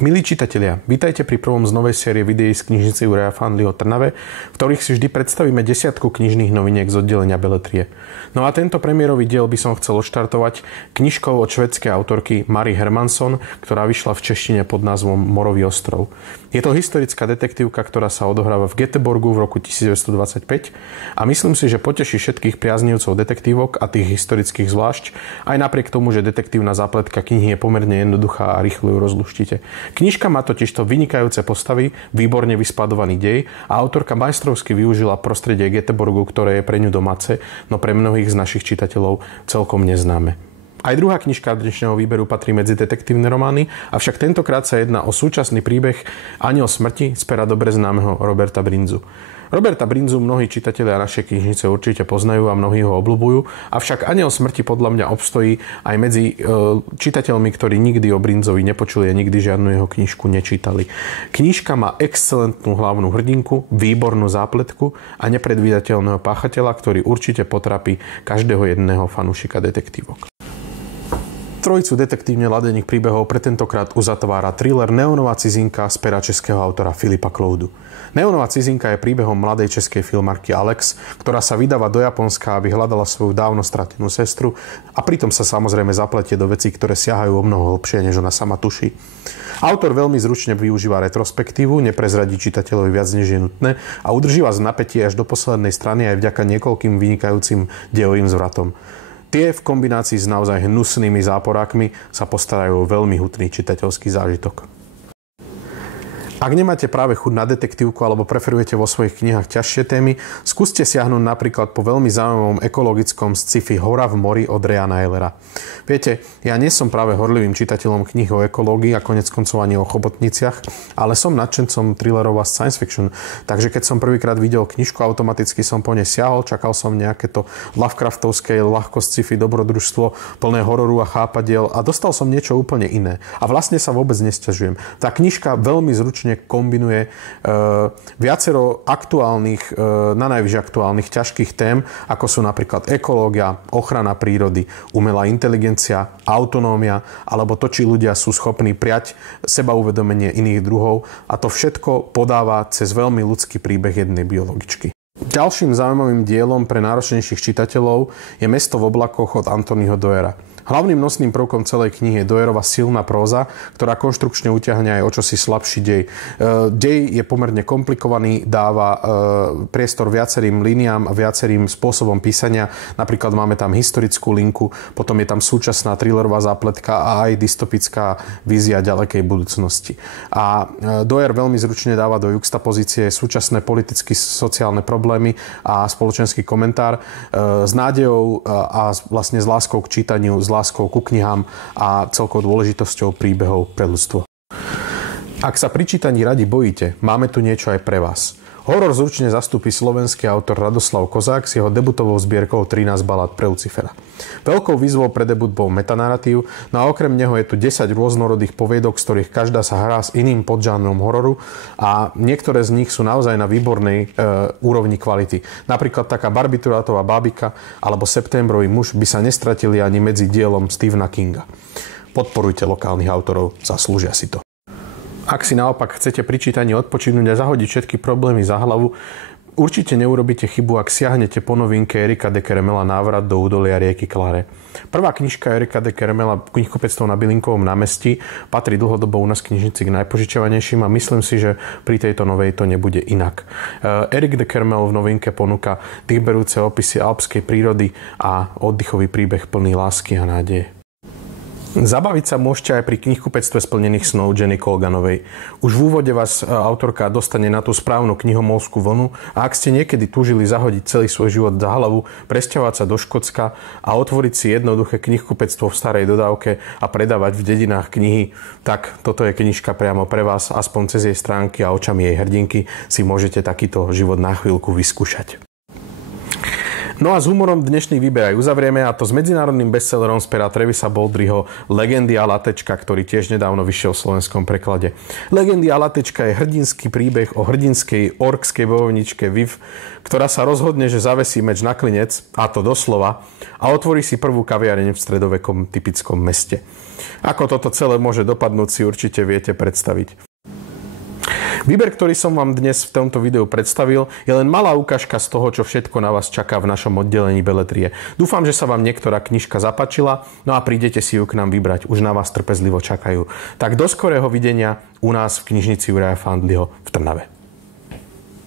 Milí čitatelia, vítajte pri prvom z novej série videí z knižnice Juraja Fandlího Trnave, v ktorých si vždy predstavíme desiatku knižných noviniek z oddelenia beletrie. No a tento premiérový diel by som chcel odštartovať knižkou od švédskej autorky Mary Hermansson, ktorá vyšla v češtine pod názvom Morový ostrov. Je to historická detektívka, ktorá sa odohráva v Göteborgu v roku 1925 a myslím si, že poteší všetkých priaznivcov detektívok a tých historických zvlášť, aj napriek tomu, že detektívna zápletka knihy je pomerne jednoduchá a rýchlo ju rozluštíte. Knižka má totižto vynikajúce postavy, výborne vyskladovaný dej a autorka majstrovsky využila prostredie Göteborgu, ktoré je pre ňu domáce, no pre mnohých z našich čitateľov celkom neznáme. Aj druhá knižka dnešného výberu patrí medzi detektívne romány, avšak tentokrát sa jedná o súčasný príbeh Aniel smrti z pera dobre známeho Roberta Brinzu. Roberta Brinzu mnohí čitatelia našej knižnice určite poznajú a mnohí ho obľúbujú, avšak Aniel smrti podľa mňa obstojí aj medzi čitateľmi, ktorí nikdy o Brinzovi nepočuli a nikdy žiadnu jeho knižku nečítali. Knižka má excelentnú hlavnú hrdinku, výbornú zápletku a nepredvídateľného páchateľa, ktorý určite potrapí každého jedného fanúšika detektívok. Trojicu detektívne ladených príbehov pre tentokrát uzatvára thriller Neonová cizinka z pera českého autora Filipa Kloudu. Neonová cizinka je príbehom mladej českej filmárky Alex, ktorá sa vydáva do Japonska, aby hľadala svoju dávno stratenú sestru a pritom sa samozrejme zapletie do vecí, ktoré siahajú o mnoho hlbšie, než ona sama tuší. Autor veľmi zručne využíva retrospektívu, neprezradí čitateľovi viac než je nutné a udrží vás v napätí až do poslednej strany aj vďaka niekoľkým vynikajúcim dejovým zvratom. Tie v kombinácii s naozaj hnusnými záporákmi sa postarajú o veľmi hutný čitateľský zážitok. Ak nemáte práve chuť na detektívku alebo preferujete vo svojich knihách ťažšie témy, skúste siahnuť napríklad po veľmi zaujímavom ekologickom sci-fi Hora v mori od Reana Ehlera. Viete, ja nie som práve horlivým čitateľom kníh o ekológii a konec koncov ani o chobotniciach, ale som nadšencom thrillerov a science fiction, takže keď som prvýkrát videl knižku, automaticky som po nej siahol, čakal som nejaké to Lovecraftovské ľahko sci-fi dobrodružstvo plné hororu a chápadiel a dostal som niečo úplne iné. A vlastne sa vôbec nesťažujem. Tá knižka veľmi zručne kombinuje viacero aktuálnych, nanajvýš aktuálnych ťažkých tém, ako sú napríklad ekológia, ochrana prírody, umelá inteligencia, autonómia, alebo to, či ľudia sú schopní prijať sebauvedomenie iných druhov, a to všetko podáva cez veľmi ľudský príbeh jednej biologičky. Ďalším zaujímavým dielom pre náročnejších čitateľov je Mesto v oblakoch od Anthonyho Doera. Hlavným nosným prvkom celej knihy je Doerova silná próza, ktorá konštrukčne utiahne aj o čosi slabší dej. Dej je pomerne komplikovaný, dáva priestor viacerým líniám a viacerým spôsobom písania. Napríklad máme tam historickú linku, potom je tam súčasná thrillerová zápletka a aj dystopická vízia ďalekej budúcnosti. A Doer veľmi zručne dáva do juxtapozície súčasné politicky sociálne problémy a spoločenský komentár s nádejou a vlastne s láskou k čítaniu, s láskou ku knihám a celkou dôležitosťou príbehov pre ľudstvo. Ak sa pri čítaní radi bojíte, máme tu niečo aj pre vás. Horor zručne zastúpi slovenský autor Radoslav Kozák s jeho debutovou zbierkou 13 balát pre Lucifera. Veľkou výzvou pre debut bol metanarratív, no a okrem neho je tu 10 rôznorodých poviedok, z ktorých každá sa hrá s iným podžánrom hororu a niektoré z nich sú naozaj na výbornej úrovni kvality. Napríklad taká Barbiturátová bábika alebo Septembrový muž by sa nestratili ani medzi dielom Stephena Kinga. Podporujte lokálnych autorov, zaslúžia si to. Ak si naopak chcete pri čítaní odpočinúť a zahodiť všetky problémy za hlavu, určite neurobíte chybu, ak siahnete po novinke Erika de Kermela Návrat do údolia rieky Clare. Prvá knižka Erika de Kermela Knihkupectvo na Bylinkovom námestí patrí dlhodobo u nás v knižnici k najpožičiavanejším a myslím si, že pri tejto novej to nebude inak. Erik de Kermel v novinke ponúka dýchberúce opisy alpskej prírody a oddychový príbeh plný lásky a nádeje. Zabaviť sa môžete aj pri knihkupectve splnených snov Jenny Colganovej. Už v úvode vás autorka dostane na tú správnu knihomolskú vlnu a ak ste niekedy túžili zahodiť celý svoj život za hlavu, presťahovať sa do Škótska a otvoriť si jednoduché knihkupectvo v starej dodávke a predávať v dedinách knihy, tak toto je knižka priamo pre vás, aspoň cez jej stránky a očami jej hrdinky si môžete takýto život na chvíľku vyskúšať. No a s humorom dnešný výber aj uzavrieme, a to s medzinárodným bestsellerom z pera Travisa Baldryho Legendy a Latečka, ktorý tiež nedávno vyšiel v slovenskom preklade. Legendy a Latečka je hrdinský príbeh o hrdinskej orkskej bojovničke Viv, ktorá sa rozhodne, že zavesí meč na klinec, a to doslova, a otvorí si prvú kaviareň v stredovekom typickom meste. Ako toto celé môže dopadnúť, si určite viete predstaviť. Výber, ktorý som vám dnes v tomto videu predstavil, je len malá ukážka z toho, čo všetko na vás čaká v našom oddelení beletrie. Dúfam, že sa vám niektorá knižka zapáčila, no a prídete si ju k nám vybrať. Už na vás trpezlivo čakajú. Tak do skorého videnia u nás v knižnici Juraja Fandliho v Trnave.